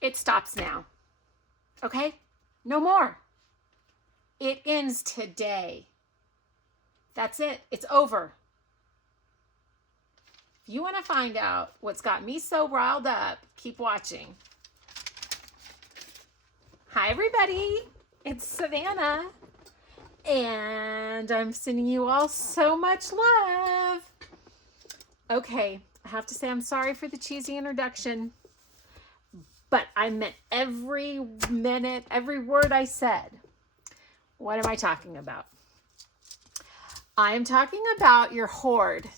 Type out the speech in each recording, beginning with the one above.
It stops now. Okay? No more. It ends today. That's it. It's over. If you want to find out what's got me so riled up, keep watching. Hi, everybody. It's Savannah. And I'm sending you all so much love. Okay, I have to say I'm sorry for the cheesy introduction, but I meant every minute, every word I said. What am I talking about? I am talking about your hoard.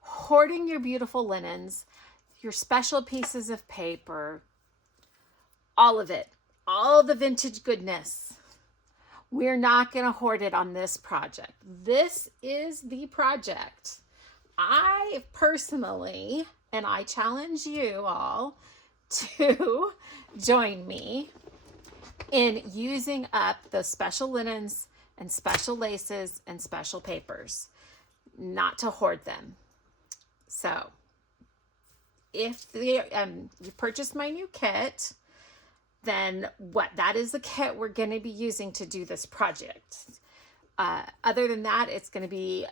Hoarding your beautiful linens, your special pieces of paper, all of it, all the vintage goodness. We're not going to hoard it on this project. This is the project. I personally, and I challenge you all to join me in using up those special linens and special laces and special papers, not to hoard them. So if you purchased my new kit, then that is the kit we're going to be using to do this project. Other than that, it's going to be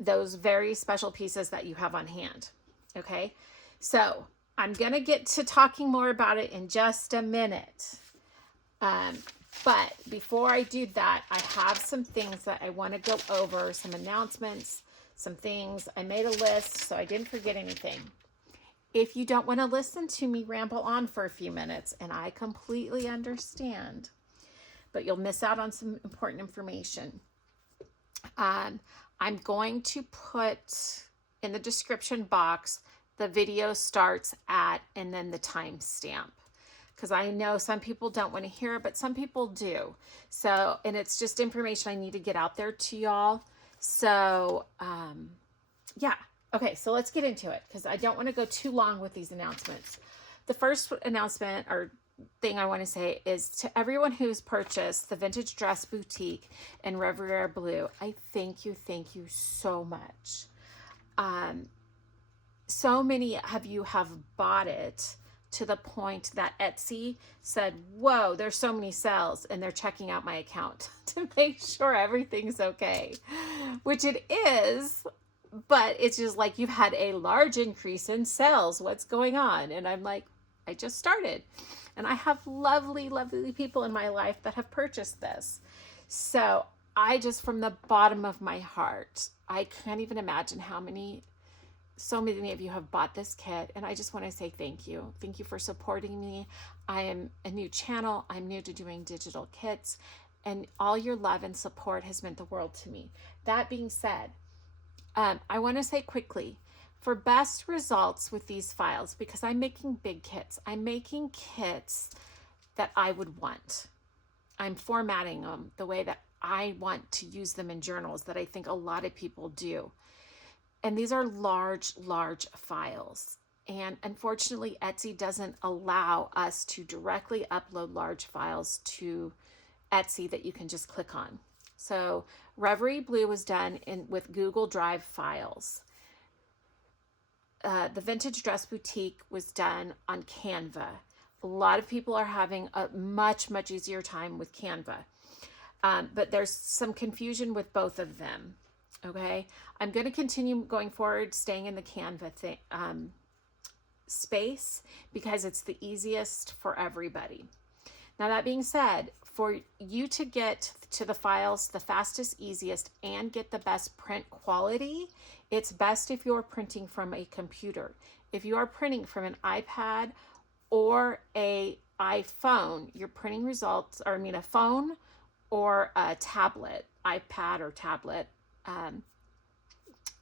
those very special pieces that you have on hand. Okay, so I'm going to get to talking more about it in just a minute. But before I do that, I have some things that I want to go over, some announcements, some things. I made a list, so I didn't forget anything. If you don't want to listen to me ramble on for a few minutes, and I completely understand, but you'll miss out on some important information. I'm going to put in the description box the video starts at and then the timestamp, because I know some people don't want to hear it, but some people do. So, and it's just information I need to get out there to y'all. So, yeah. Okay, so let's get into it, because I don't want to go too long with these announcements. The first announcement or thing I want to say is to everyone who's purchased the Vintage Dress Boutique and Reverie Bleue, I thank you so much. So many of you have bought it to the point that Etsy said, whoa, there's so many sales, and they're checking out my account to make sure everything's okay, which it is, but it's just like, you've had a large increase in sales. What's going on? And I'm like, I just started, and I have lovely, lovely people in my life that have purchased this. So I just, from the bottom of my heart, I can't even imagine so many of you have bought this kit, and I just want to say thank you. Thank you for supporting me. I am a new channel. I'm new to doing digital kits, and all your love and support has meant the world to me. That being said, I want to say quickly, for best results with these files, because I'm making big kits, I'm making kits that I would want. I'm formatting them the way that I want to use them in journals, that I think a lot of people do. And these are large, large files. And unfortunately, Etsy doesn't allow us to directly upload large files to Etsy that you can just click on. So Reverie Bleue was done with Google Drive files. The Vintage Dress Boutique was done on Canva. A lot of people are having a much, much easier time with Canva. But there's some confusion with both of them. Okay, I'm going to continue going forward, staying in the Canva space, because it's the easiest for everybody. Now, that being said, for you to get to the files the fastest, easiest, and get the best print quality, it's best if you're printing from a computer. If you are printing from an iPad or a iPhone, your printing results, or a phone or a tablet, iPad or tablet,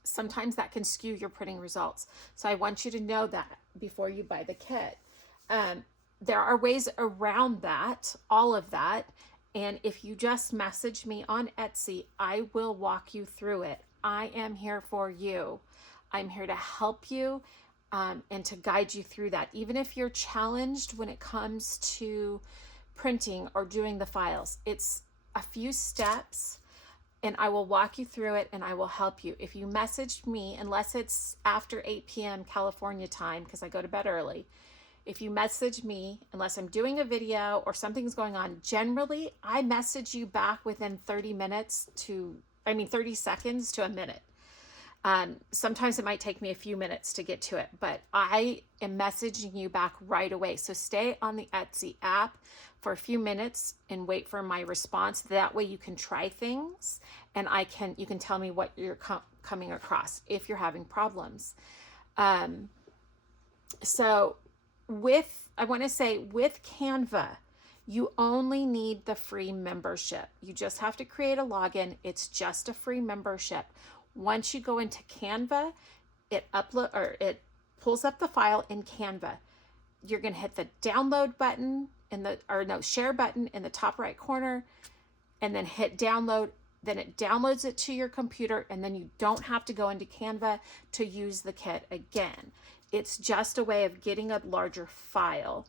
sometimes that can skew your printing results. So I want you to know that before you buy the kit. There are ways around that, all of that. And if you just message me on Etsy, I will walk you through it. I am here for you. I'm here to help you and to guide you through that. Even if you're challenged when it comes to printing or doing the files, it's a few steps, and I will walk you through it, and I will help you. If you message me, unless it's after 8 p.m. California time, because I go to bed early, if you message me, unless I'm doing a video or something's going on, generally I message you back within 30 seconds to a minute. Sometimes it might take me a few minutes to get to it, but I am messaging you back right away. So stay on the Etsy app for a few minutes and wait for my response. That way you can try things and you can tell me what you're coming across if you're having problems. So I want to say with Canva, you only need the free membership. You just have to create a login. It's just a free membership. Once you go into Canva, it pulls up the file in Canva. You're going to hit the download button share button in the top right corner, and then hit download. Then it downloads it to your computer, and then you don't have to go into Canva to use the kit again. It's just a way of getting a larger file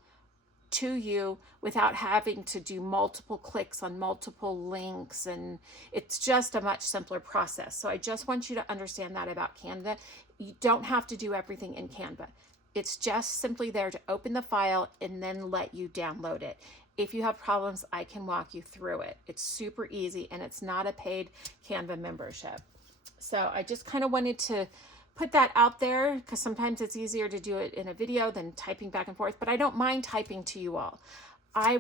to you without having to do multiple clicks on multiple links, and it's just a much simpler process. So I just want you to understand that about Canva. You don't have to do everything in Canva. It's just simply there to open the file and then let you download it. If you have problems, I can walk you through it. It's super easy, and it's not a paid Canva membership. So I just kind of wanted to put that out there because sometimes it's easier to do it in a video than typing back and forth, but I don't mind typing to you all. I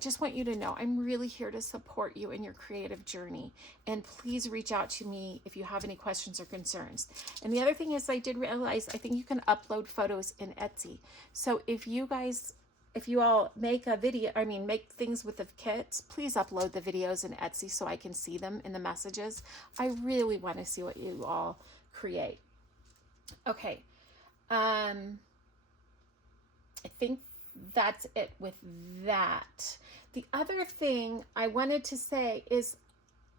just want you to know I'm really here to support you in your creative journey, and please reach out to me if you have any questions or concerns. And the other thing is, I did realize I think you can upload photos in Etsy. So if you all make make things with the kits, please upload the videos in Etsy so I can see them in the messages. I really want to see what you all create. Okay. I think that's it with that. The other thing I wanted to say is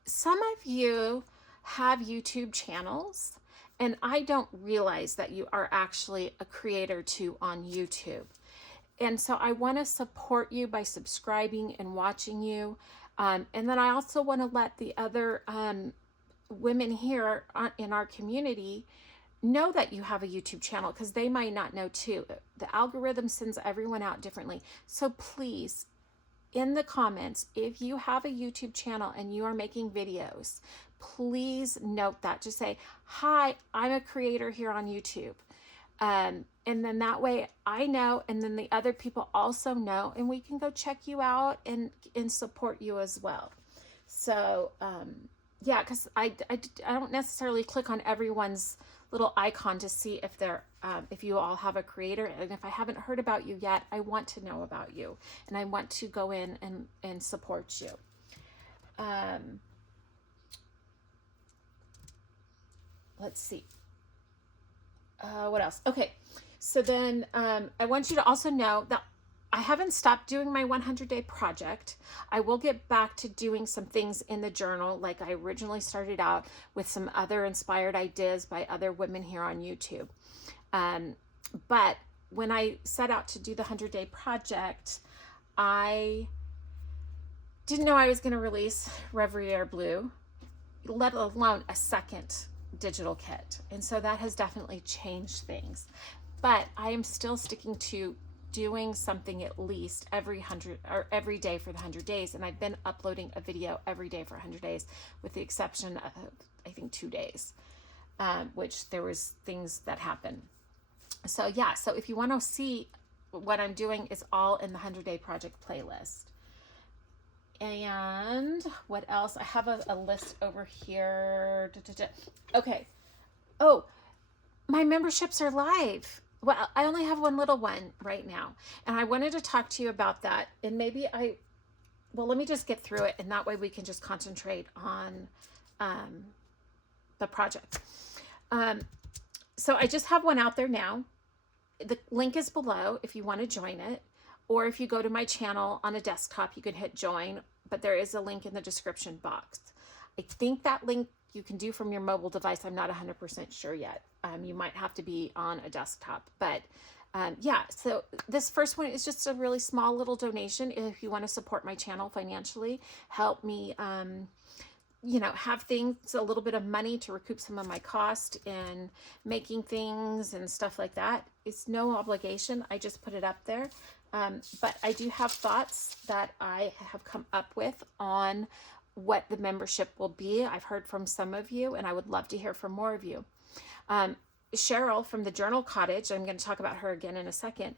some of you have YouTube channels, and I don't realize that you are actually a creator too on YouTube. And so I want to support you by subscribing and watching you. And then I also want to let the other women here in our community know that you have a YouTube channel, because they might not know too. The algorithm sends everyone out differently. So please, in the comments, if you have a YouTube channel and you are making videos, please note that. Just say, hi, I'm a creator here on YouTube. And then that way I know, and then the other people also know, and we can go check you out and support you as well. So, yeah, because I don't necessarily click on everyone's little icon to see if you all have a creator. And if I haven't heard about you yet, I want to know about you, and I want to go in and support you. Let's see. What else? Okay. So then I want you to also know that I haven't stopped doing my 100-day project. I will get back to doing some things in the journal like I originally started out, with some other inspired ideas by other women here on YouTube. But when I set out to do the 100-day project, I didn't know I was going to release Reverie Bleue, let alone a second digital kit. And so that has definitely changed things. But I am still sticking to doing something at least every day for the 100 days. And I've been uploading a video every day for 100 days, with the exception of, I think, 2 days, which there was things that happened. So yeah, so if you want to see what I'm doing, it's all in the 100-day project playlist. And what else? I have a list over here. Okay. Oh, my memberships are live. Well, I only have one little one right now, and I wanted to talk to you about that. And maybe let me just get through it, and that way we can just concentrate on the project. So I just have one out there now. The link is below if you want to join it, or if you go to my channel on a desktop, you can hit join, but there is a link in the description box. I think that link you can do from your mobile device. I'm not 100% sure yet. You might have to be on a desktop, but yeah, so this first one is just a really small little donation if you want to support my channel financially, help me you know, have things, a little bit of money to recoup some of my cost in making things and stuff like that. It's no obligation. I just put it up there. But I do have thoughts that I have come up with on what the membership will be. I've heard from some of you, and I would love to hear from more of you. Cheryl from the Journal Cottage, I'm going to talk about her again in a second,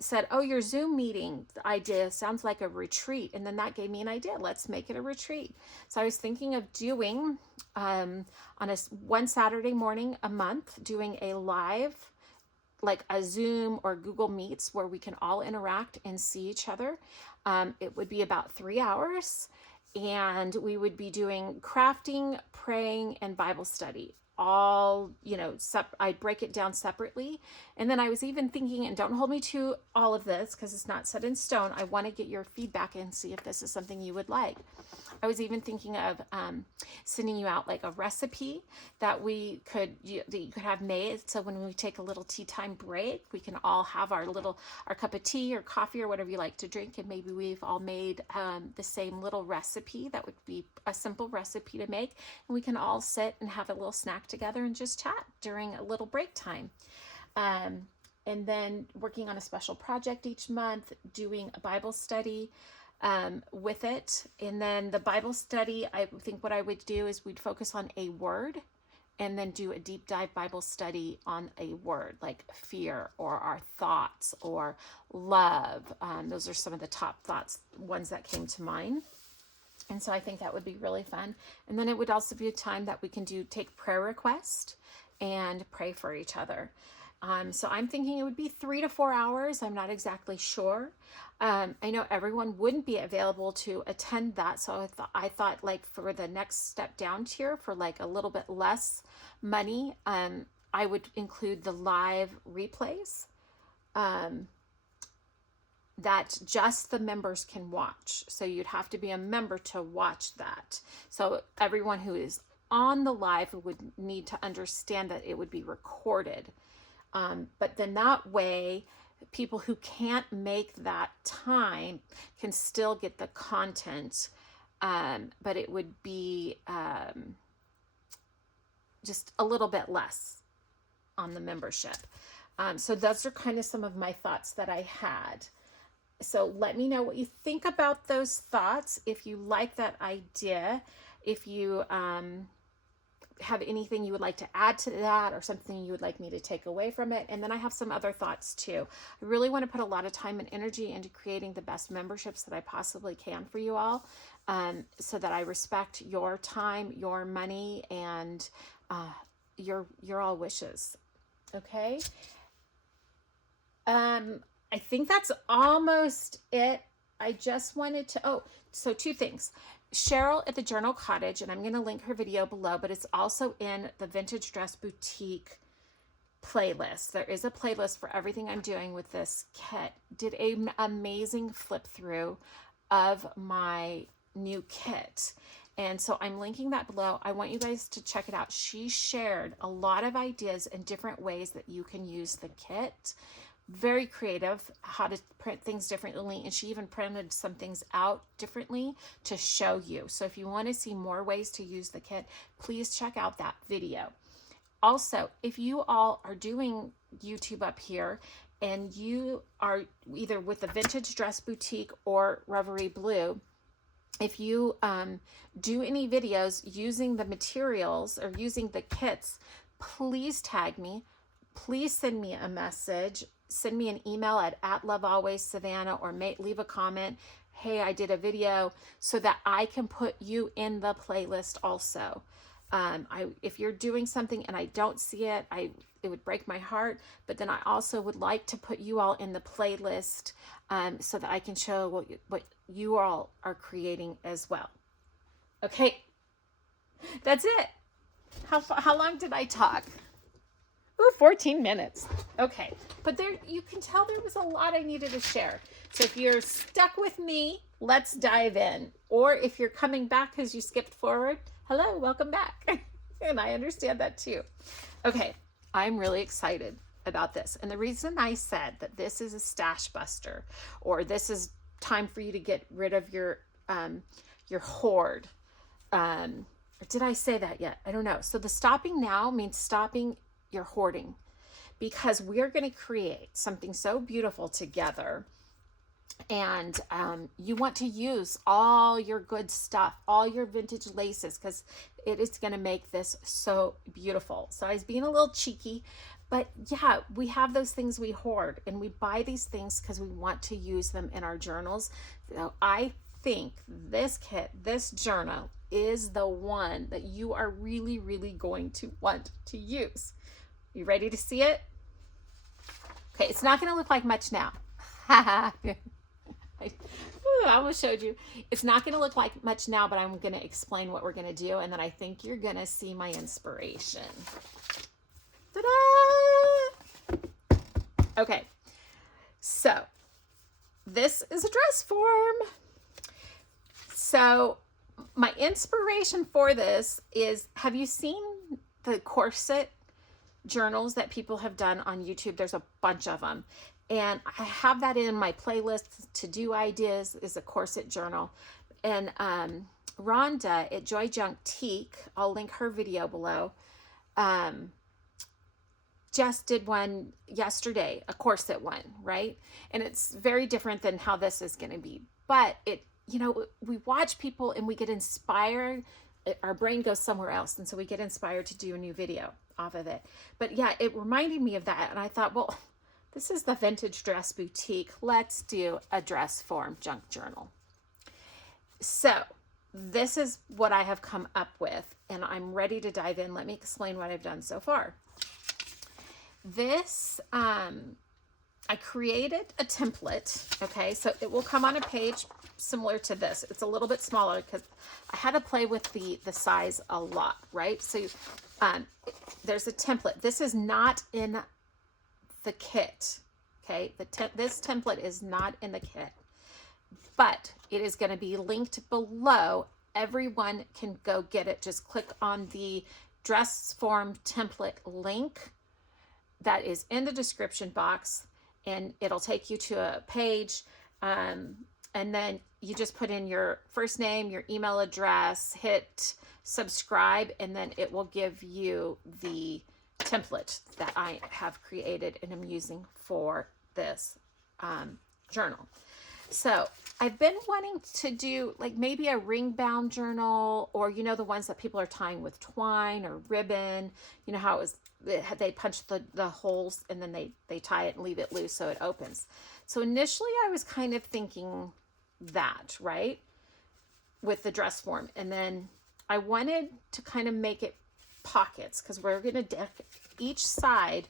said, oh, your Zoom meeting idea sounds like a retreat. And then that gave me an idea. Let's make it a retreat. So I was thinking of doing on one Saturday morning a month, doing a live, like a Zoom or Google Meets where we can all interact and see each other. It would be about 3 hours, and we would be doing crafting, praying, and Bible study. All, you know, I break it down separately. And then I was even thinking, and don't hold me to all of this because it's not set in stone. I want to get your feedback and see if this is something you would like. I was even thinking of sending you out like a recipe that you could have made. So when we take a little tea time break, we can all have our cup of tea or coffee or whatever you like to drink. And maybe we've all made the same little recipe that would be a simple recipe to make. And we can all sit and have a little snack together and just chat during a little break time. And then working on a special project each month, doing a Bible study with it. And then the Bible study, I think what I would do is we'd focus on a word and then do a deep dive Bible study on a word like fear or our thoughts or love. Those are some of the top ones that came to mind. And so I think that would be really fun. And then it would also be a time that we can take prayer requests and pray for each other. So I'm thinking it would be 3 to 4 hours. I'm not exactly sure. I know everyone wouldn't be available to attend that. So I thought like for the next step down tier for like a little bit less money, I would include the live replays that just the members can watch. So you'd have to be a member to watch that. So everyone who is on the live would need to understand that it would be recorded. But then that way, people who can't make that time can still get the content, but it would be just a little bit less on the membership. So those are kind of some of my thoughts that I had. So let me know what you think about those thoughts. If you like that idea, if you have anything you would like to add to that or something you would like me to take away from it. And then I have some other thoughts too. I really want to put a lot of time and energy into creating the best memberships that I possibly can for you all, so that I respect your time, your money, and your all wishes. Okay. I think that's almost it. I just wanted to, so 2 things. Cheryl at the Journal Cottage, and I'm going to link her video below, but it's also in the Vintage Dress Boutique playlist. There is a playlist for everything I'm doing with this kit. Did an amazing flip through of my new kit. And so I'm linking that below. I want you guys to check it out. She shared a lot of ideas and different ways that you can use the kit. Very creative, how to print things differently, and she even printed some things out differently to show you. So if you want to see more ways to use the kit, please check out that video. Also, if you all are doing YouTube up here and you are either with the Vintage Dress Boutique or Reverie Blue, if you do any videos using the materials or using the kits, please tag me. Please send me a message. Send me an email at lovealwayssavana, or leave a comment. Hey, I did a video, so that I can put you in the playlist also. If you're doing something and I don't see it, it would break my heart. But then I also would like to put you all in the playlist, so that I can show what you all are creating as well. Okay, that's it. How long did I talk? Ooh, 14 minutes. Okay. But you can tell there was a lot I needed to share. So if you're stuck with me, let's dive in. Or if you're coming back because you skipped forward, hello, welcome back. And I understand that too. Okay. I'm really excited about this. And the reason I said that this is a stash buster, or this is time for you to get rid of your hoard, Or did I say that yet? I don't know. So the stopping now means stopping your hoarding, because we're going to create something so beautiful together. And you want to use all your good stuff, all your vintage laces, because it is going to make this so beautiful. So I was being a little cheeky, but yeah, we have those things we hoard, and we buy these things because we want to use them in our journals. So I think this kit, this journal, is the one that you are really, really going to want to use. You ready to see it? Okay, it's not going to look like much now. I almost showed you. It's not going to look like much now, but I'm going to explain what we're going to do, and then I think you're going to see my inspiration. Ta-da! Okay, so this is a dress form. So my inspiration for this is, have you seen the corset journals that people have done on YouTube? There's a bunch of them. And I have that in my playlist. To-do ideas is a corset journal. And Rhonda at Joy Junk Teak, I'll link her video below, just did one yesterday, a corset one, right? And it's very different than how this is going to be. But it, you know, we watch people and we get inspired. Our brain goes somewhere else. And so we get inspired to do a new video off of it. But yeah, it reminded me of that. And I thought, well, this is the Vintage Dress Boutique. Let's do a dress form junk journal. So this is what I have come up with, and I'm ready to dive in. Let me explain what I've done so far. This, I created a template, okay? So it will come on a page similar to this. It's a little bit smaller because I had to play with the size a lot, right? So there's a template. This is not in the kit, okay? This template is not in the kit, but it is going to be linked below. Everyone can go get it. Just click on the dress form template link that is in the description box, and it'll take you to a page, and then you just put in your first name, your email address, hit subscribe, and then it will give you the template that I have created and I'm using for this journal. So I've been wanting to do like maybe a ring bound journal, or you know, the ones that people are tying with twine or ribbon. You know how it was, they punch the holes and then they tie it and leave it loose so it opens. So initially I was kind of thinking that, right, with the dress form, and then I wanted to kind of make it pockets, because we're going to each side,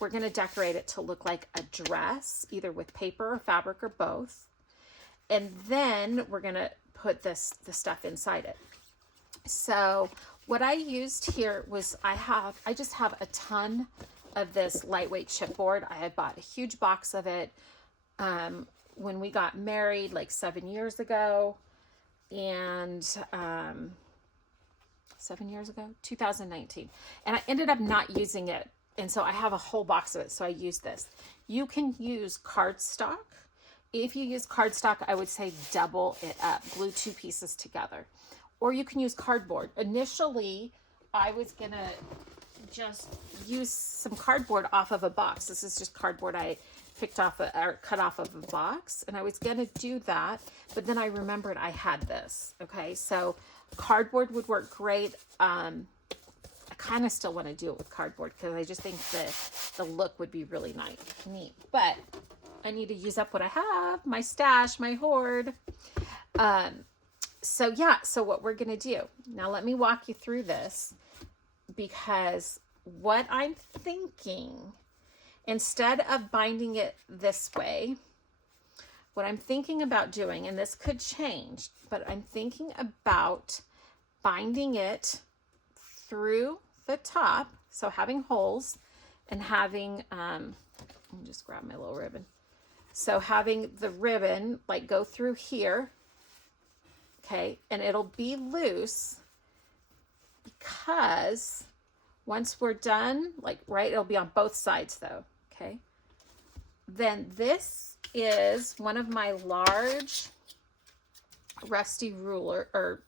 we're going to decorate it to look like a dress, either with paper or fabric or both. And then we're going to put the stuff inside it. So what I used here was I just have a ton of this lightweight chipboard. I had bought a huge box of it when we got married like 7 years ago. And 7 years ago, 2019. And I ended up not using it. And so I have a whole box of it. So I use this. You can use cardstock. If you use cardstock, I would say double it up, glue 2 pieces together. Or you can use cardboard. Initially, I was gonna just use some cardboard off of a box. This is just cardboard I picked off or cut off of a box. And I was gonna do that, but then I remembered I had this, okay? So cardboard would work great. I kind of still want to do it with cardboard because I just think the look would be really neat. But I need to use up what I have, my stash, my hoard. So yeah, so what we're going to do, now let me walk you through this, because what I'm thinking, instead of binding it this way, what I'm thinking about doing, and this could change, but I'm thinking about binding it through the top. So having holes and having, let me just grab my little ribbon. So having the ribbon like go through here, okay, and it'll be loose, because once we're done, like, right, it'll be on both sides though, okay? Then this is one of my large rusty ruler or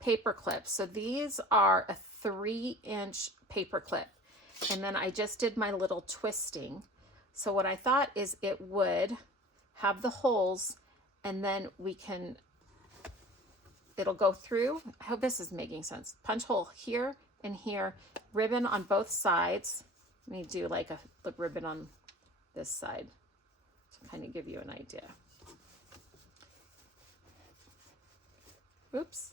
paper clips. So these are a 3-inch paper clip. And then I just did my little twisting. So what I thought is it would have the holes, and then we can, it'll go through. I hope this is making sense. Punch hole here and here, ribbon on both sides. Let me do like a ribbon on this side to kind of give you an idea. Oops.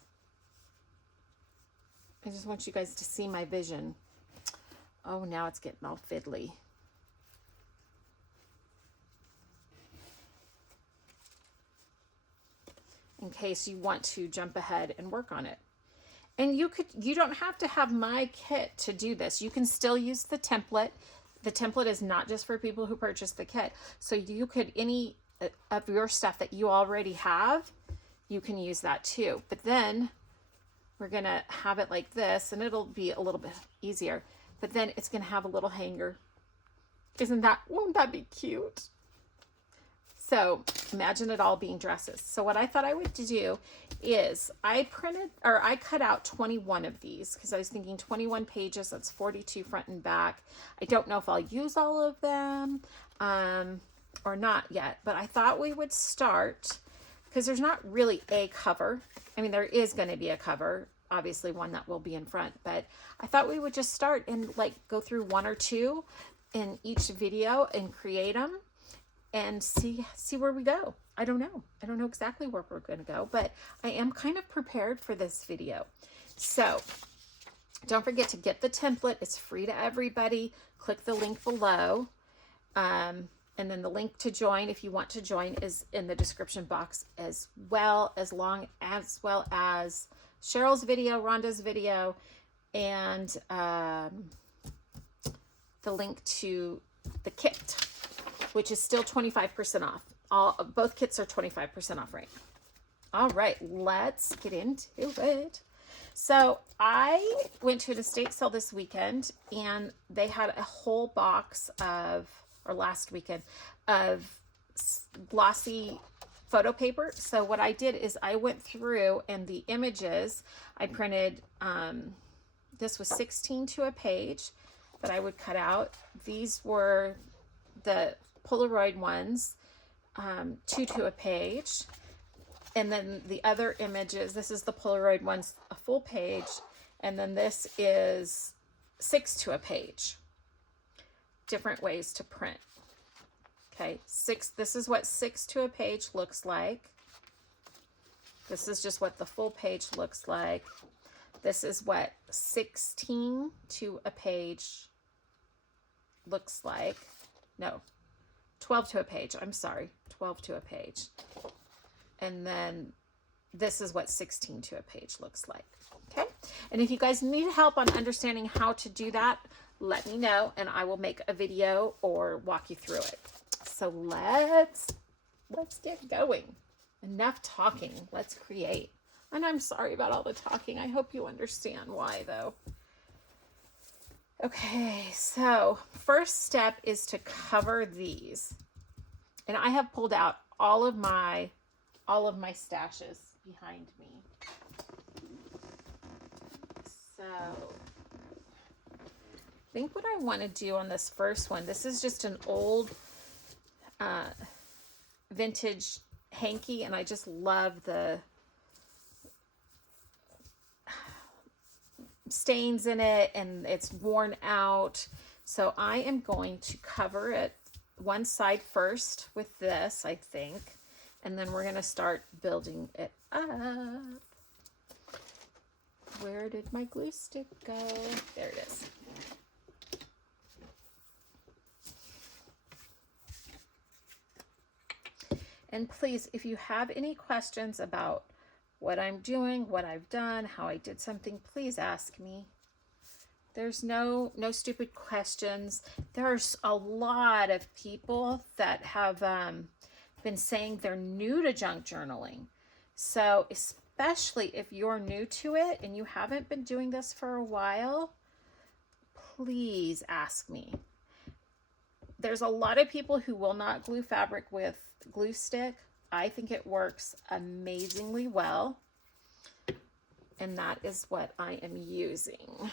I just want you guys to see my vision. Oh, now it's getting all fiddly. In case you want to jump ahead and work on it. And you don't have to have my kit to do this. You can still use the template. The template is not just for people who purchase the kit. So you could, any of your stuff that you already have, you can use that too. But then we're gonna have it like this, and it'll be a little bit easier. But then it's gonna have a little hanger. Won't that be cute? So imagine it all being dresses. So what I thought I would do is I cut out 21 of these because I was thinking 21 pages, that's 42 front and back. I don't know if I'll use all of them or not yet, but I thought we would start, because there's not really a cover. I mean, there is going to be a cover, obviously one that will be in front, but I thought we would just start and like go through 1 or 2 in each video and create them and see where we go. I don't know exactly where we're going to go, but I am kind of prepared for this video. So don't forget to get the template. It's free to everybody. Click the link below. And then the link to join, if you want to join, is in the description box, as well as Cheryl's video, Rhonda's video, and the link to the kit, which is still 25% off. Both kits are 25% off right now. All right, let's get into it. So I went to an estate sale this weekend, and they had a whole box of, or last weekend, of glossy photo paper. So what I did is I went through, and the images I printed, this was 16 to a page that I would cut out. These were the Polaroid ones, 2 to a page. And then the other images, this is the Polaroid ones, a full page. And then this is 6 to a page. Different ways to print. Okay, this is what 6 to a page looks like. This is just what the full page looks like. This is what 16 to a page looks like. No, 12 to a page. I'm sorry, 12 to a page. And then this is what 16 to a page looks like. Okay, and if you guys need help on understanding how to do that, let me know and I will make a video or walk you through it. So let's get going. Enough talking. Let's create. And I'm sorry about all the talking. I hope you understand why, though. Okay, so first step is to cover these. And I have pulled out all of my stashes behind me. So I think what I want to do on this first one, this is just an old vintage hanky, and I just love the stains in it, and it's worn out. So I am going to cover it one side first with this, I think, and then we're going to start building it up. Where did my glue stick go? There it is. And please, if you have any questions about what I'm doing, what I've done, how I did something, please ask me. There's no stupid questions. There's a lot of people that have been saying they're new to junk journaling. So especially if you're new to it and you haven't been doing this for a while, please ask me. There's a lot of people who will not glue fabric with glue stick. I think it works amazingly well. And that is what I am using.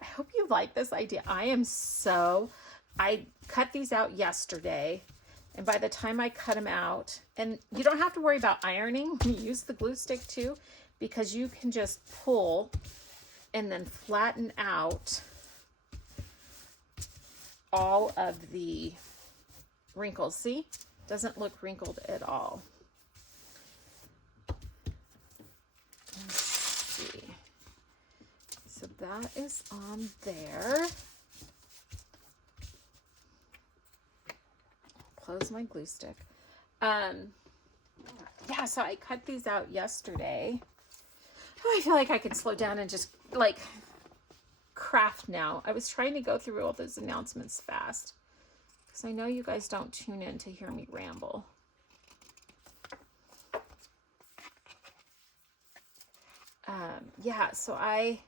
I hope you like this idea. I cut these out yesterday, and by the time I cut them out, and you don't have to worry about ironing, you use the glue stick too, because you can just pull and then flatten out all of the wrinkles. See? Doesn't look wrinkled at all. Let's see. So that is on there. Close my glue stick. Yeah, so I cut these out yesterday. Oh, I feel like I can slow down and just like craft now. I was trying to go through all those announcements fast because I know you guys don't tune in to hear me ramble. Yeah, so I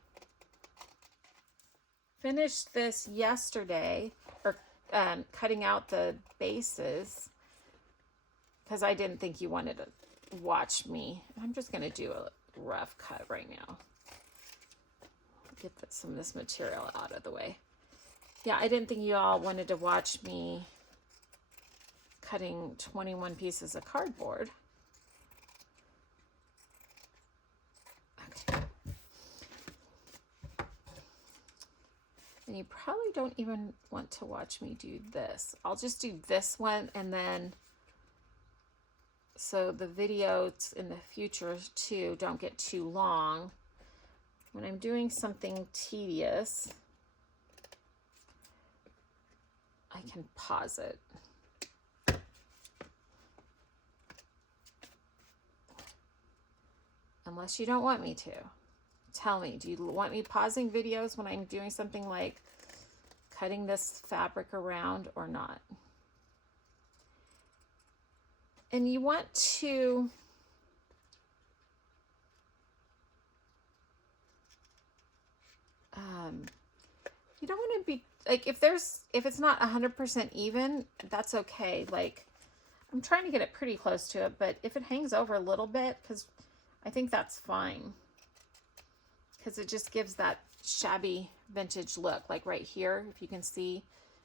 finished this yesterday, or cutting out the bases, because I didn't think you wanted to watch me. I'm just going to do a rough cut right now. Get some of this material out of the way. Yeah, I didn't think you all wanted to watch me cutting 21 pieces of cardboard. Okay. And you probably don't even want to watch me do this. I'll just do this one, and then so the videos in the future too don't get too long. When I'm doing something tedious, I can pause it. Unless you don't want me to. Tell me, do you want me pausing videos when I'm doing something like cutting this fabric around or not? And you want to you don't want to be like, if it's not 100% even, that's okay. Like, I'm trying to get it pretty close to it, but if it hangs over a little bit, because I think that's fine, because it just gives that shabby vintage look. Like right here, if you can see,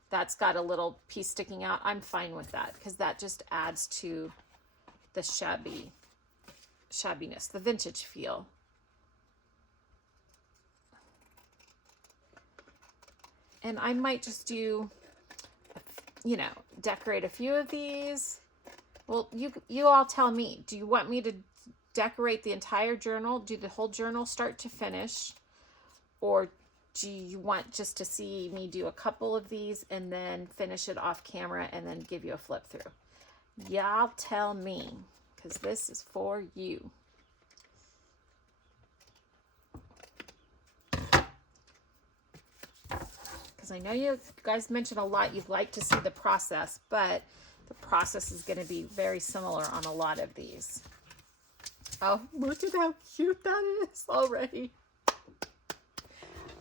that's got a little piece sticking out. I'm fine with that, because that just adds to the shabbiness, the vintage feel. And I might just do, you know, decorate a few of these. Well, you all tell me, do you want me to decorate the entire journal, do the whole journal start to finish? Or do you want just to see me do a couple of these and then finish it off camera and then give you a flip through? Y'all tell me, because this is for you. I know you guys mentioned a lot you'd like to see the process, but the process is going to be very similar on a lot of these. Oh, look at how cute that is already.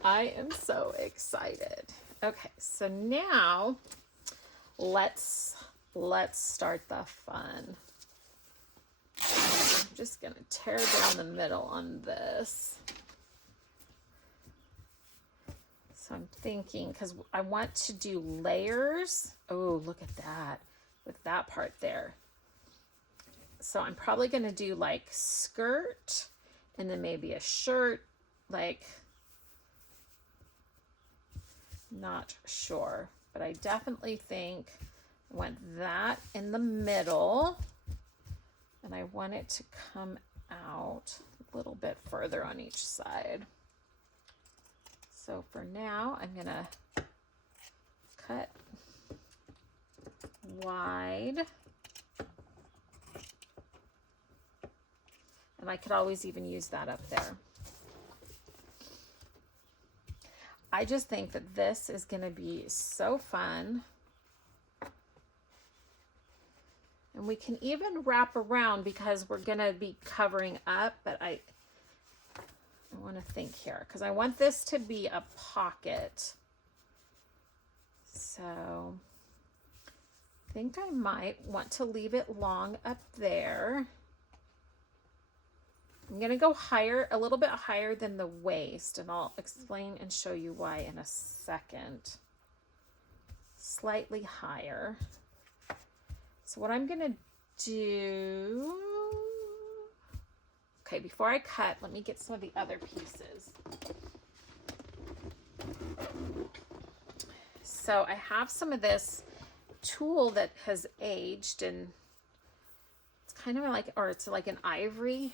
I am so excited. Okay, so now let's start the fun. I'm just going to tear down the middle on this. So I'm thinking, because I want to do layers. Oh, look at that, with that part there. So I'm probably going to do like skirt and then maybe a shirt, like, not sure. But I definitely think I want that in the middle, and I want it to come out a little bit further on each side. So for now, I'm gonna cut wide. And I could always even use that up there. I just think that this is gonna be so fun. And we can even wrap around, because we're gonna be covering up, but I want to think here, because I want this to be a pocket. So think I might want to leave it long up there. I'm going to go higher, a little bit higher than the waist, and I'll explain and show you why in a second. Slightly higher. So what I'm going to do, okay, before I cut, let me get some of the other pieces. So I have some of this tulle that has aged, and it's kind of like, or it's like an ivory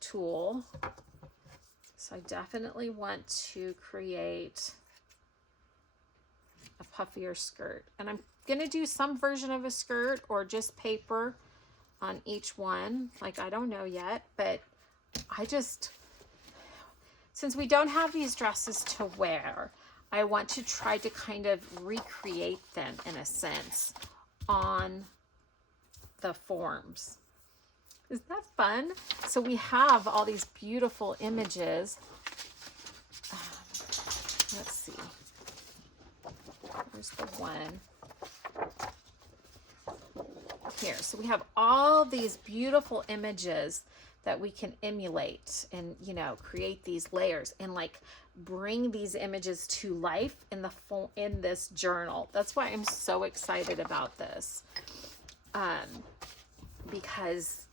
tulle. So I definitely want to create a puffier skirt, and I'm gonna do some version of a skirt or just paper on each one. Like, I don't know yet, but I just, since we don't have these dresses to wear, I want to try to kind of recreate them in a sense on the forms. Isn't that fun? So we have all these beautiful images. Let's see. Where's the one? Here. So we have all these beautiful images that we can emulate and, you know, create these layers and like bring these images to life in this journal. That's why I'm so excited about this. Because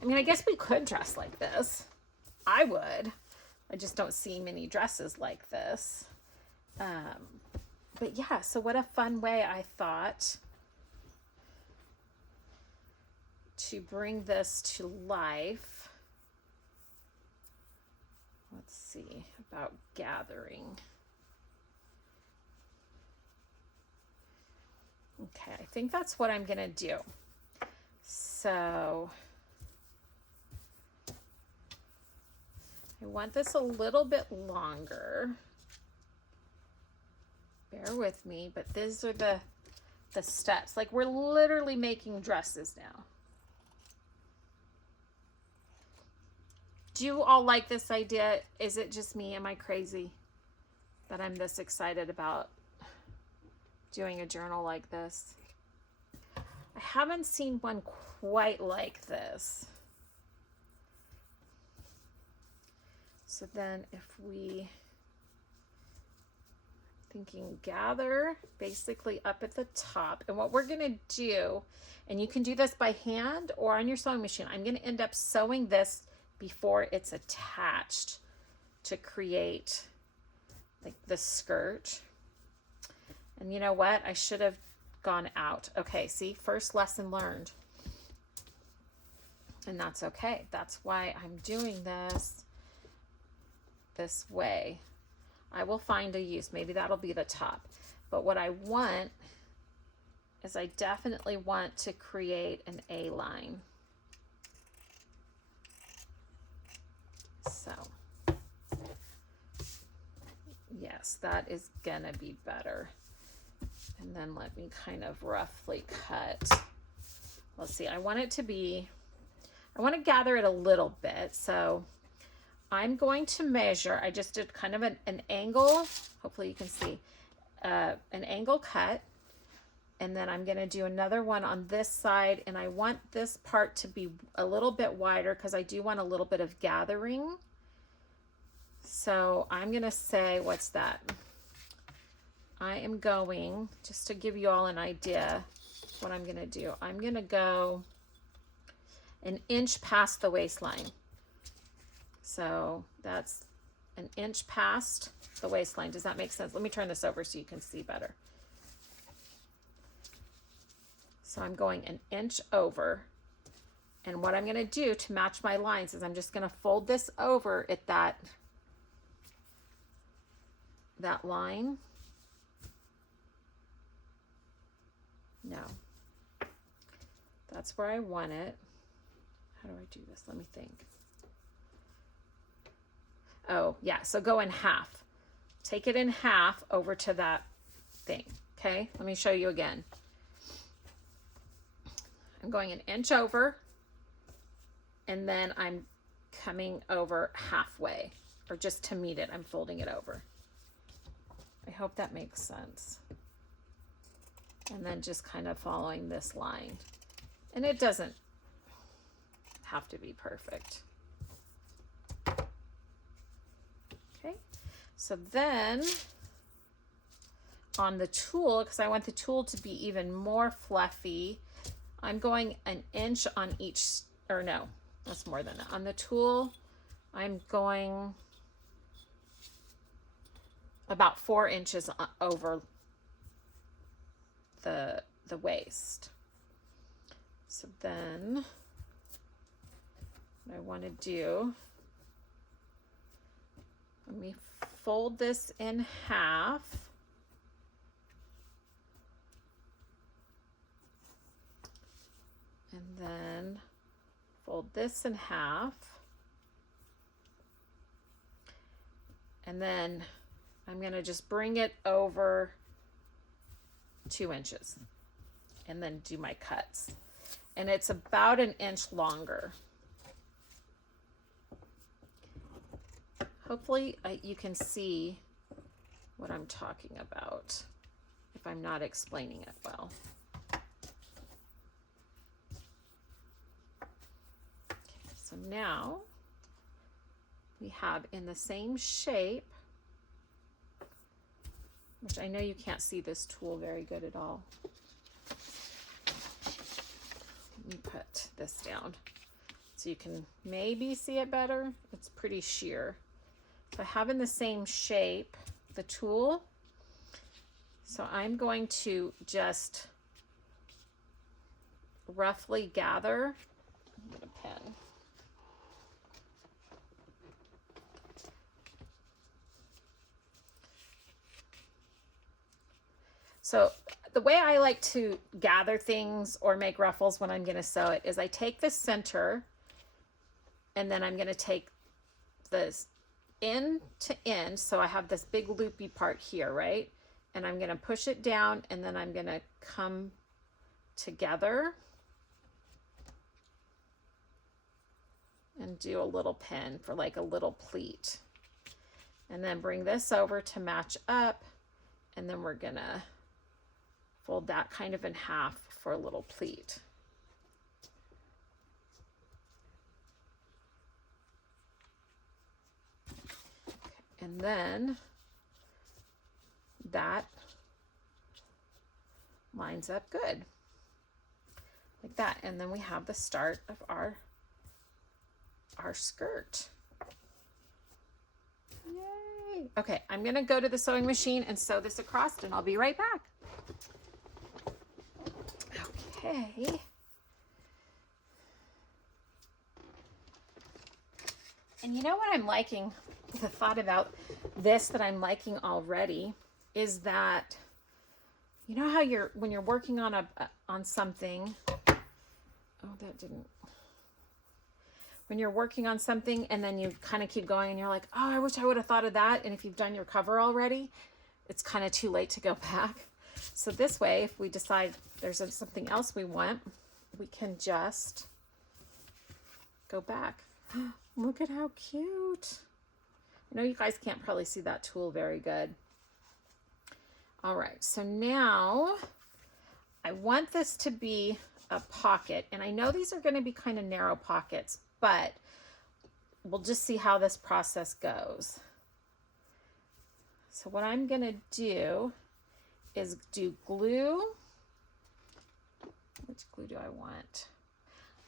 I mean, I guess we could dress like this. I would. I just don't see many dresses like this. But yeah, so what a fun way I thought to bring this to life. Let's see about gathering. Okay, I think that's what I'm gonna do. So I want this a little bit longer. Bear with me, but these are the steps. Like, we're literally making dresses now. Do you all like this idea? Is it just me? Am I crazy that I'm this excited about doing a journal like this? I haven't seen one quite like this. So then if we, thinking gather basically up at the top, and what we're gonna do, and you can do this by hand or on your sewing machine, I'm gonna end up sewing this before it's attached to create like the skirt. And you know what? I should have gone out. Okay, see, first lesson learned. And that's okay. That's why I'm doing this way. I will find a use. Maybe that'll be the top. But what I want is I definitely want to create an A line. So, yes, that is gonna be better. And then let me kind of roughly cut. Let's see, I want to gather it a little bit. So I'm going to measure, I just did kind of an angle, hopefully you can see, an angle cut. And then I'm gonna do another one on this side, and I want this part to be a little bit wider because I do want a little bit of gathering. So I'm gonna say, what's that? I am going, just to give you all an idea what I'm gonna do, I'm gonna go an inch past the waistline. So that's an inch past the waistline. Does that make sense? Let me turn this over so you can see better. So I'm going an inch over, and what I'm going to do to match my lines is I'm just going to fold this over at that line. No, that's where I want it. How do I do this? Let me think. Oh yeah, so go in half. Take it in half over to that thing. Okay, let me show you again. I'm going an inch over, and then I'm coming over halfway, or just to meet it, I'm folding it over. I hope that makes sense. And then just kind of following this line. And it doesn't have to be perfect. Okay, so then on the tool, because I want the tool to be even more fluffy, I'm going an inch on each, or no, that's more than that. On the tool, I'm going about 4 inches over the waist. So then what I want to do, let me fold this in half. And then fold this in half. And then I'm going to just bring it over 2 inches and then do my cuts. And it's about 1 inch longer. Hopefully you can see what I'm talking about if I'm not explaining it well. Okay, so now we have in the same shape, which I know you can't see this tool very good at all. Let me put this down so you can maybe see it better. It's pretty sheer. So I have in the same shape the tool. So I'm going to just roughly gather. I'm going to pen. So the way I like to gather things or make ruffles when I'm going to sew it is I take the center and then I'm going to take this end to end. So I have this big loopy part here, right? And I'm going to push it down and then I'm going to come together and do a little pin for like a little pleat. And then bring this over to match up. And then we're going to fold that kind of in half for a little pleat. And then that lines up good like that. And then we have the start of our skirt. Yay. Okay, I'm gonna go to the sewing machine and sew this across and I'll be right back. Okay. And you know what I'm liking, the thought about this that I'm liking already is that, you know how when you're working on on something, when you're working on something and then you kind of keep going and you're like, oh, I wish I would have thought of that. And if you've done your cover already, it's kind of too late to go back. So this way, if we decide there's something else we want, we can just go back. Look at how cute. I know you guys can't probably see that tool very good. All right, so now I want this to be a pocket, and I know these are going to be kind of narrow pockets, but we'll just see how this process goes. So what I'm going to do is do glue. Which glue do I want?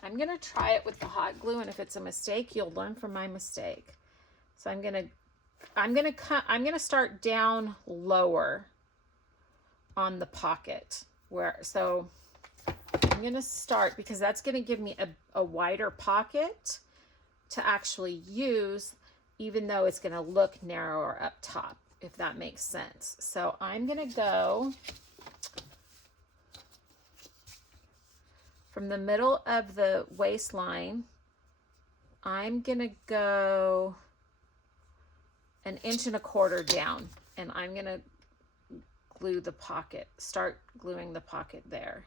I'm going to try it with the hot glue, and if it's a mistake, you'll learn from my mistake. So I'm going to start down lower on the pocket so I'm going to start because that's going to give me a wider pocket to actually use, even though it's going to look narrower up top, if that makes sense. So I'm going to go from the middle of the waistline. I'm going to go 1.25 inches down, and I'm going to glue the pocket, start gluing the pocket there.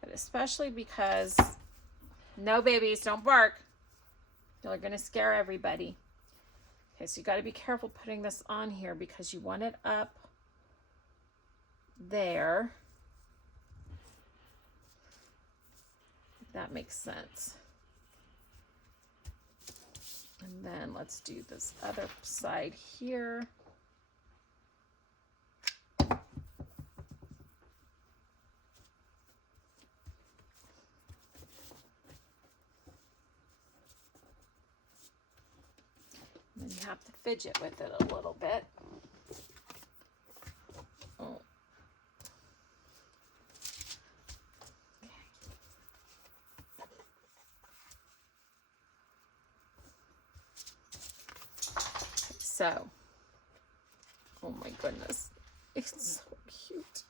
But especially because, no babies, don't bark. You're going to scare everybody. Okay, so you got to be careful putting this on here because you want it up there. If that makes sense. And then let's do this other side here. And you have to fidget with it a little bit. Oh. So, oh my goodness, it's so cute.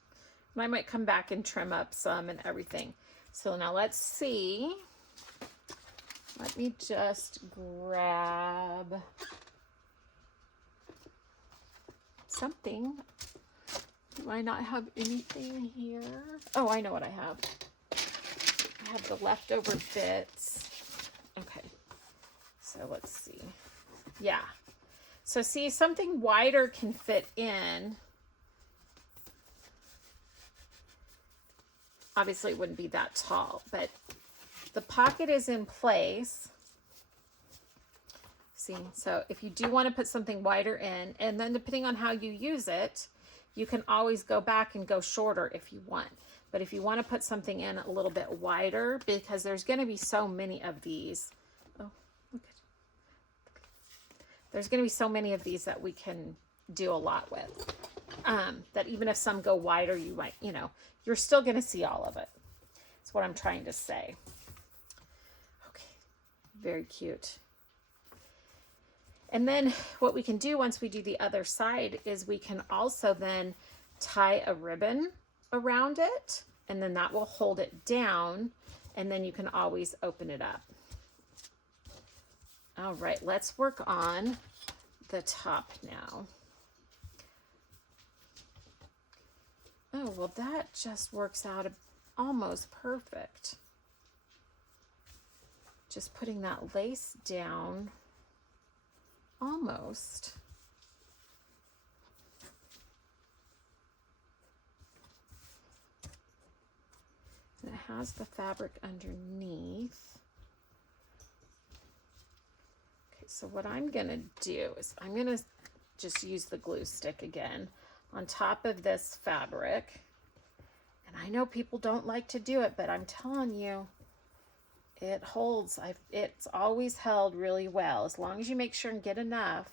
And I might come back and trim up some and everything. So now let's see. Let me just grab something. Do I not have anything here? Oh, I know what I have. I have the leftover bits. Okay, so let's see. Yeah. So see, something wider can fit in. Obviously, it wouldn't be that tall, but the pocket is in place. See, so if you do want to put something wider in, and then depending on how you use it, you can always go back and go shorter if you want. But if you want to put something in a little bit wider, because there's going to be so many of these. Oh, look at it. There's going to be so many of these that we can do a lot with. That even if some go wider, you might, you know, you're still going to see all of it. That's what I'm trying to say. Okay, very cute. And then what we can do once we do the other side is we can also then tie a ribbon around it, and then that will hold it down, and then you can always open it up. All right, let's work on the top now. Oh, well, that just works out almost perfect. Just putting that lace down, almost. And it has the fabric underneath. Okay, so what I'm gonna do is I'm gonna just use the glue stick again on top of this fabric. And I know people don't like to do it, but I'm telling you, it holds. It's always held really well, as long as you make sure and get enough.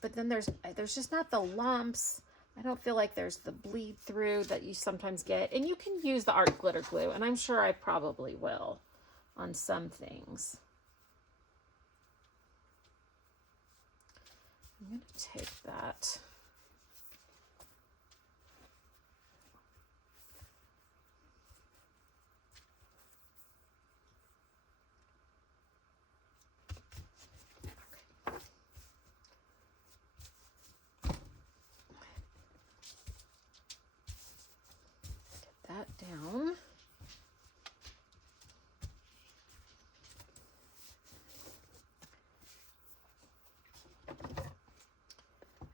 But then there's just not the lumps. I don't feel like there's the bleed through that you sometimes get. And you can use the art glitter glue, and I'm sure I probably will on some things. I'm going to take that. That down.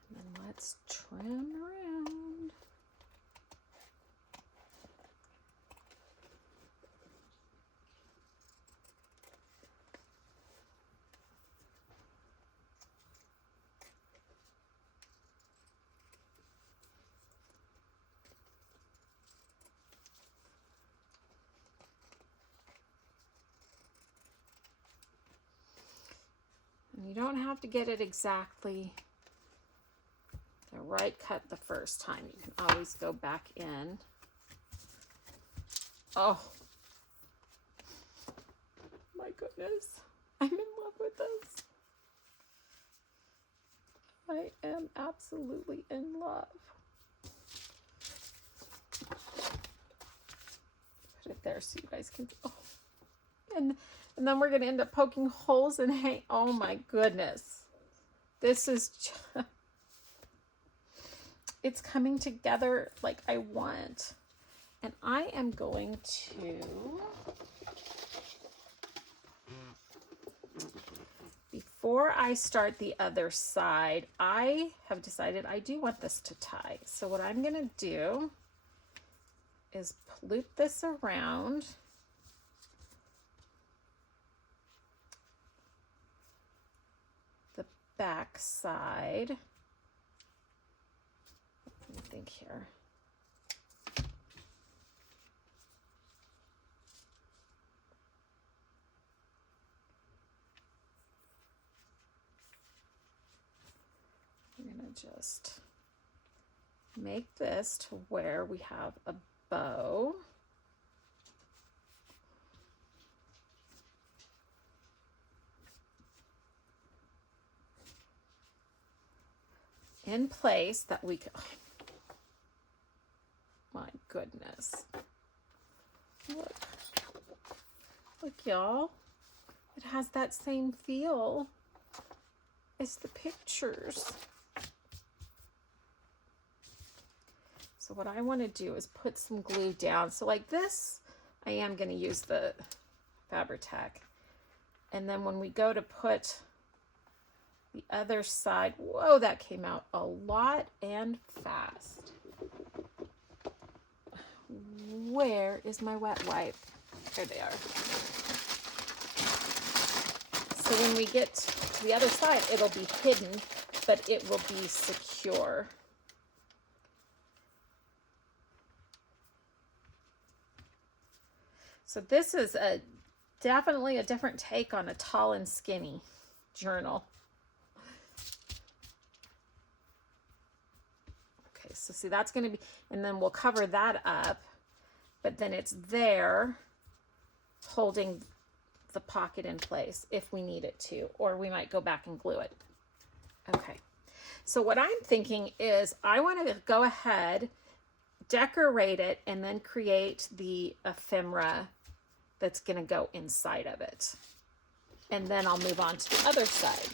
And then let's trim around. You don't have to get it exactly the right cut the first time. You can always go back in. Oh, my goodness. I'm in love with this. I am absolutely in love. Put it there so you guys can, oh. And then we're going to end up poking holes and hang. Oh my goodness. This is just, it's coming together like I want. And I am going to before I start the other side, I have decided I do want this to tie. So what I'm gonna do is loop this around. The back side. Let me think here. I'm gonna just make this to where we have a bow. In place that we can, oh, my goodness. Look y'all, it has that same feel as the pictures. So what I want to do is put some glue down. So like this, I am going to use the Fabri-Tac. And then when we go to put the other side, whoa, that came out a lot and fast. Where is my wet wipe? There they are. So when we get to the other side, it'll be hidden, but it will be secure. So this is definitely a different take on a tall and skinny journal. Okay, so see, that's going to be, and then we'll cover that up, but then it's there holding the pocket in place if we need it to, or we might go back and glue it. Okay, so what I'm thinking is I want to go ahead, decorate it, and then create the ephemera that's going to go inside of it. And then I'll move on to the other side.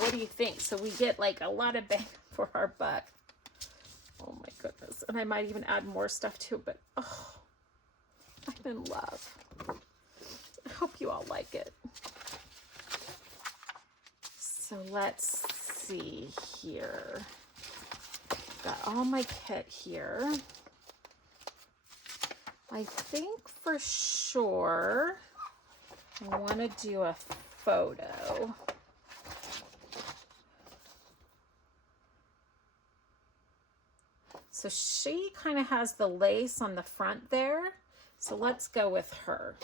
What do you think? So we get like a lot of bang for our buck. Oh my goodness. And I might even add more stuff too, but oh, I'm in love. I hope you all like it. So let's see here. Got all my kit here. I think for sure I want to do a photo. So she kind of has the lace on the front there. So let's go with her.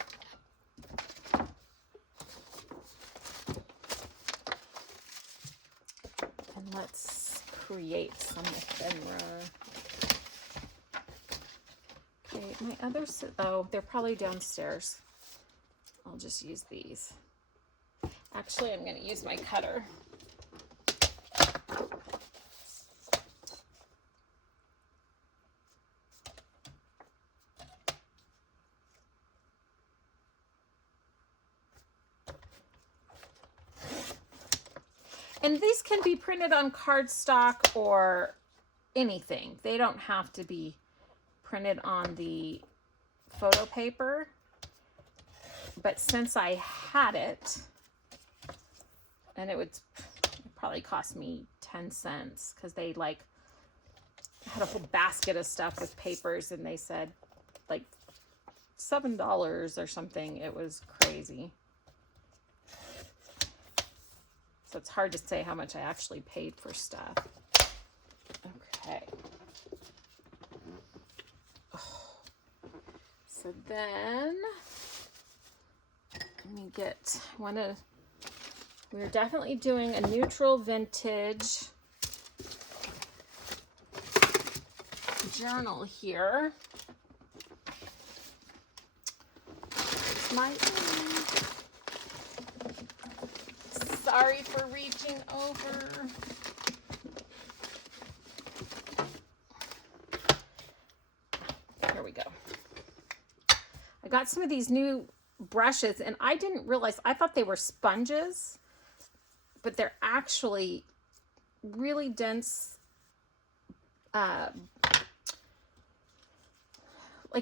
And let's create some ephemera. Okay, my others, oh, they're probably downstairs. I'll just use these. Actually, I'm going to use my cutter. And these can be printed on cardstock or anything. They don't have to be printed on the photo paper, but since I had it, and it would probably cost me 10 cents because they like had a whole basket of stuff with papers, and they said like $7 or something. It was crazy. So it's hard to say how much I actually paid for stuff. Okay. So then, let me get, we're definitely doing a neutral vintage journal here. Here's my sorry for reaching over. Here we go. I got some of these new brushes, and I didn't realize, I thought they were sponges, but they're actually really dense, like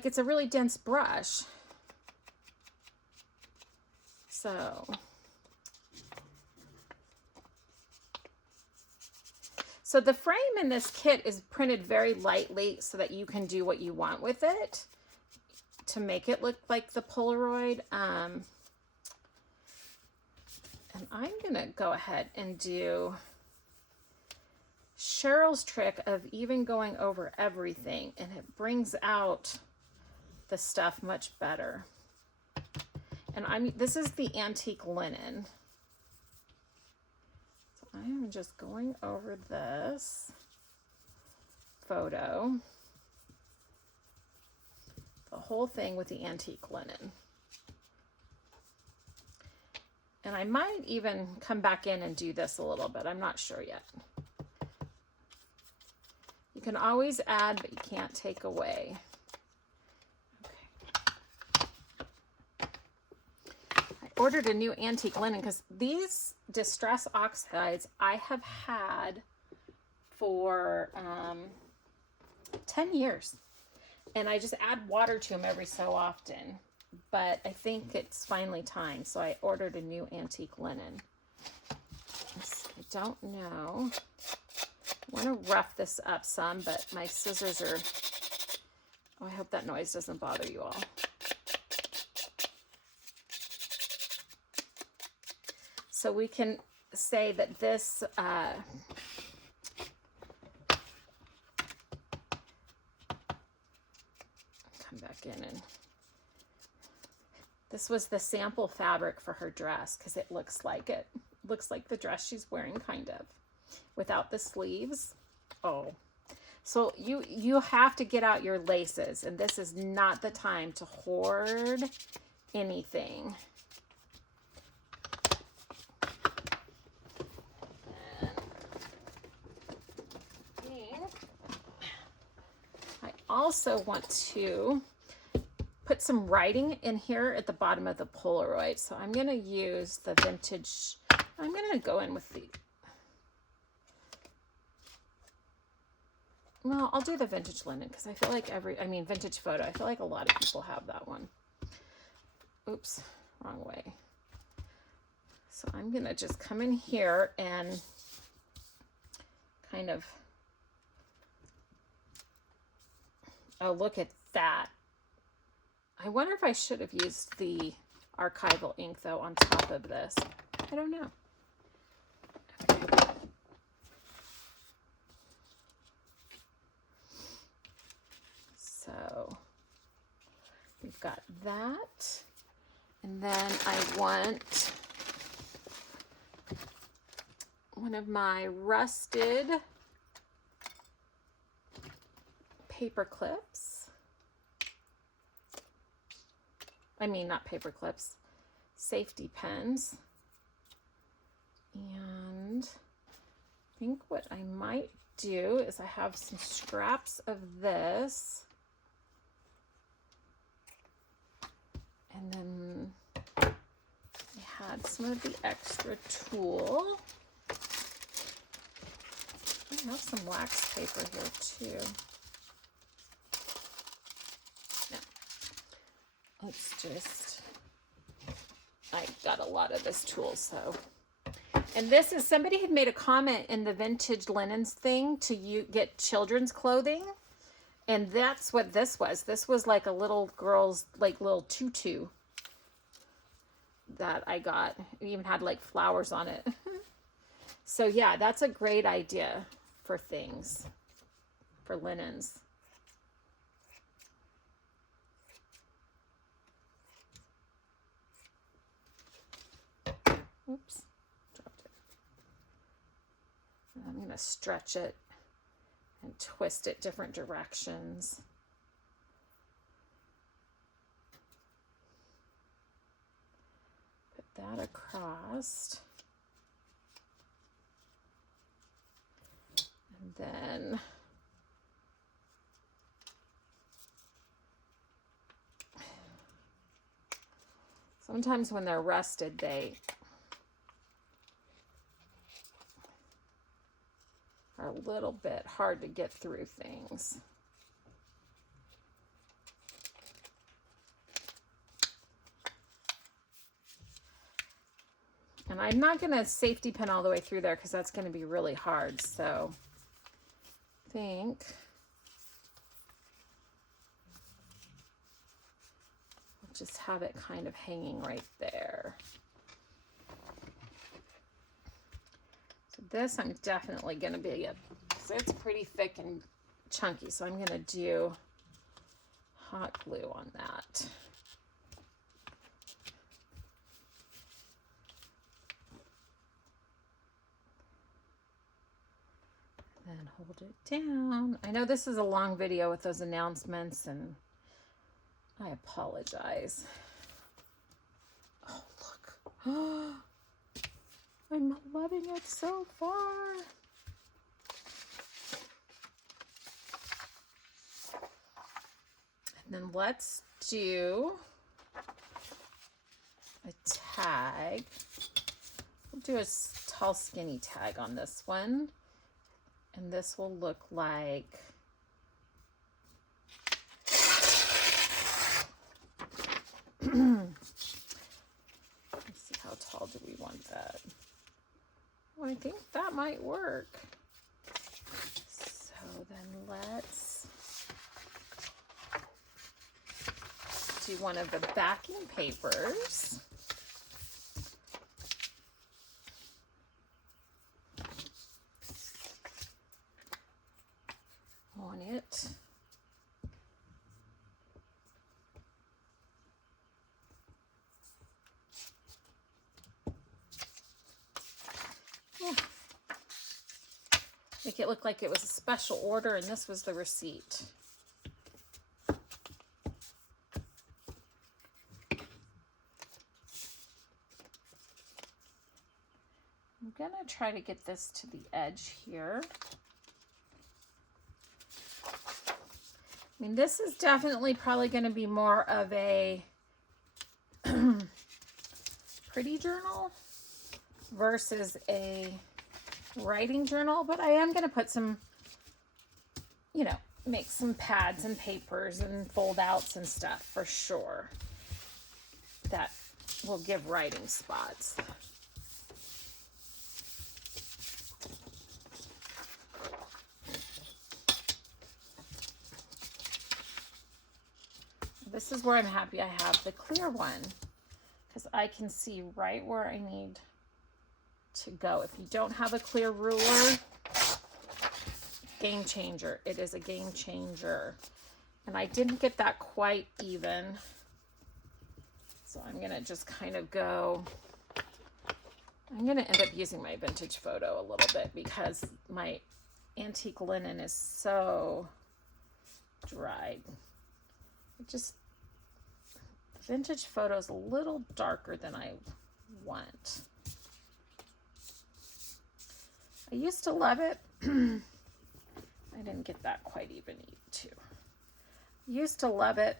it's a really dense brush. So So the frame in this kit is printed very lightly so that you can do what you want with it to make it look like the Polaroid. And I'm gonna go ahead and do Cheryl's trick of even going over everything, and it brings out the stuff much better. And this is the antique linen. So I am just going over this photo, the whole thing with the antique linen. And I might even come back in and do this a little bit. I'm not sure yet. You can always add, but you can't take away. Okay. I ordered a new antique linen because these distress oxides I have had for 10 years. And I just add water to them every so often. But I think it's finally time, so I ordered a new antique linen. I don't know. I want to rough this up some, but my scissors are... Oh, I hope that noise doesn't bother you all. So we can say that this... come back in and... This was the sample fabric for her dress because it looks like it. Looks like the dress she's wearing, kind of. Without the sleeves. Oh. So you have to get out your laces, and this is not the time to hoard anything. I also want to put some writing in here at the bottom of the Polaroid. So I'm going to use the vintage. I'm going to go in with the... Well, I'll do the vintage linen because I feel like vintage photo. I feel like a lot of people have that one. Oops, wrong way. So I'm going to just come in here and kind of... Oh, look at that. I wonder if I should have used the archival ink, though, on top of this. I don't know. Okay. So we've got that. And then I want one of my rusted paper clips. I mean, not paper clips, safety pens. And I think what I might do is I have some scraps of this. And then I had some of the extra tulle. I have some wax paper here too. Let's just, I got a lot of this tulle, so. And this is, somebody had made a comment in the vintage linens thing to get children's clothing. And that's what this was. This was like a little girl's, like little tutu that I got. It even had like flowers on it. So yeah, that's a great idea for things, for linens. Oops, dropped it. I'm going to stretch it and twist it different directions. Put that across. And then sometimes when they're rusted, they are a little bit hard to get through things. And I'm not going to safety pin all the way through there because that's going to be really hard. So think I'll just have it kind of hanging right there. So this I'm definitely going to be, so it's pretty thick and chunky, so I'm going to do hot glue on that. And hold it down. I know this is a long video with those announcements, and I apologize. Oh, look. I'm loving it so far. And then let's do a tag. We'll do a tall, skinny tag on this one. And this will look like, let's see, how tall do we want that? Well, I think that might work. So then let's do one of the backing papers. On it. Yeah. Make it look like it was a special order and this was the receipt. I'm gonna try to get this to the edge here. I mean, this is definitely probably going to be more of a pretty journal versus a writing journal, but I am going to put some, you know, make some pads and papers and fold outs and stuff for sure. That will give writing spots. This is where I'm happy I have the clear one, because I can see right where I need to go. If you don't have a clear ruler, game changer. It is a game changer. And I didn't get that quite even. So I'm going to just kind of go, I'm going to end up using my vintage photo a little bit because my antique linen is so dried. It just, vintage photo is a little darker than I want. I used to love it. I didn't get that quite even too. Used to love it,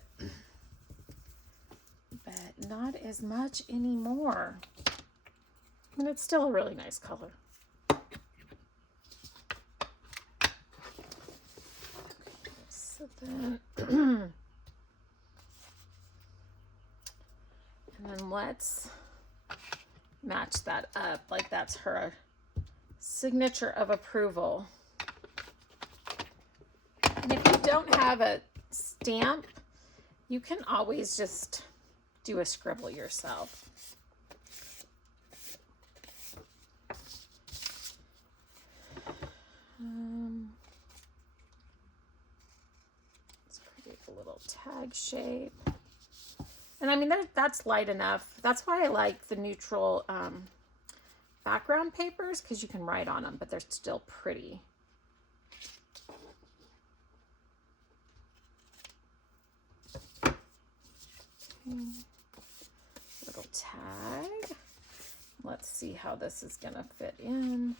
but not as much anymore. And it's still a really nice color. Okay, so then and then let's match that up like that's her signature of approval. And if you don't have a stamp, you can always just do a scribble yourself. Let's create a little tag shape. And I mean, that's light enough. That's why I like the neutral background papers, because you can write on them, but they're still pretty. Okay. Little tag. Let's see how this is going to fit in.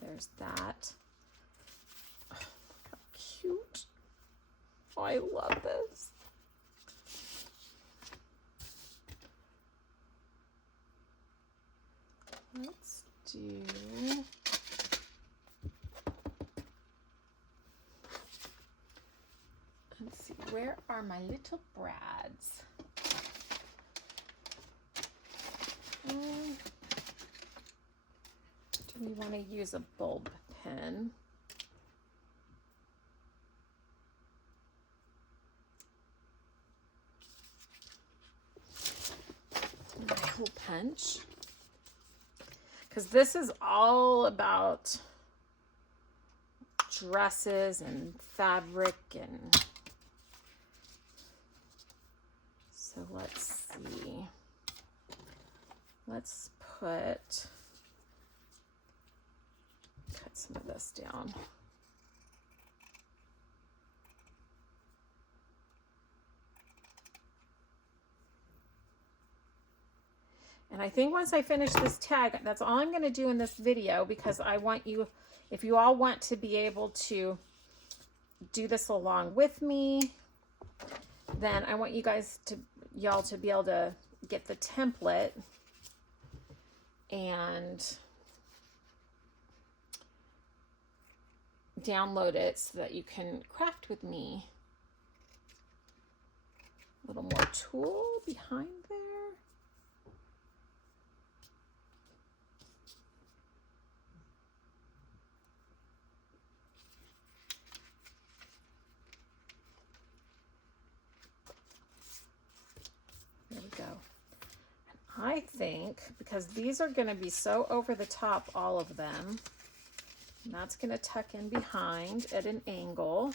There's that. Oh, how cute. Oh, I love this. Let's do, let's see, where are my little brads? Do we want to use a bulb pen? My hole punch. Because this is all about dresses and fabric, and so let's see. Let's cut some of this down. And I think once I finish this tag, that's all I'm going to do in this video, because I want you, if you all want to be able to do this along with me, then I want you guys to, y'all to be able to get the template and download it so that you can craft with me. A little more tulle behind there. There we go. And I think, because these are going to be so over the top, all of them, and that's going to tuck in behind at an angle.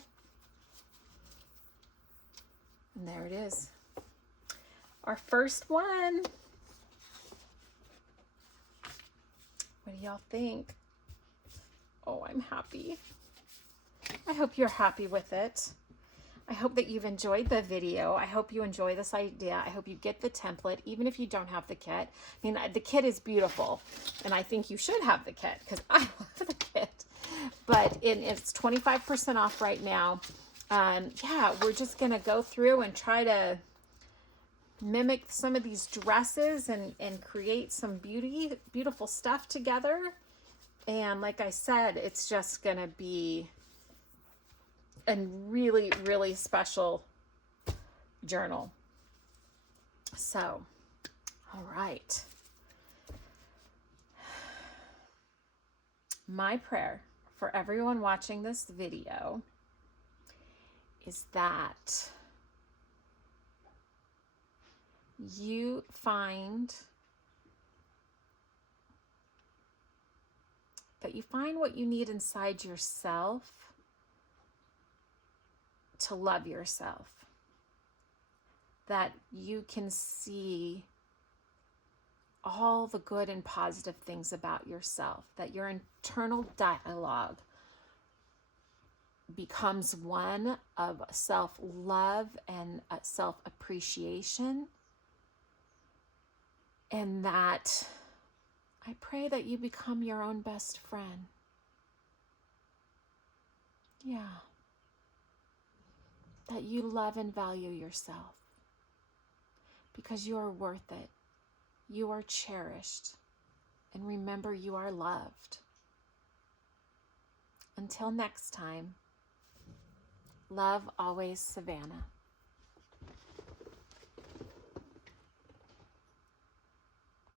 And there it is. Our first one. What do y'all think? Oh, I'm happy. I hope you're happy with it. I hope that you've enjoyed the video. I hope you enjoy this idea. I hope you get the template, even if you don't have the kit. I mean, the kit is beautiful, and I think you should have the kit, because I love the kit. But it's 25% off right now. Yeah, we're just going to go through and try to mimic some of these dresses and create some beautiful stuff together. And like I said, it's just going to be a really, really special journal. So, all right. My prayer for everyone watching this video is that you find what you need inside yourself to love yourself, that you can see all the good and positive things about yourself, that your internal dialogue becomes one of self-love and self-appreciation, and that I pray that you become your own best friend. Yeah. That you love and value yourself, because you are worth it. You are cherished. And remember, you are loved. Until next time, love always, Savannah.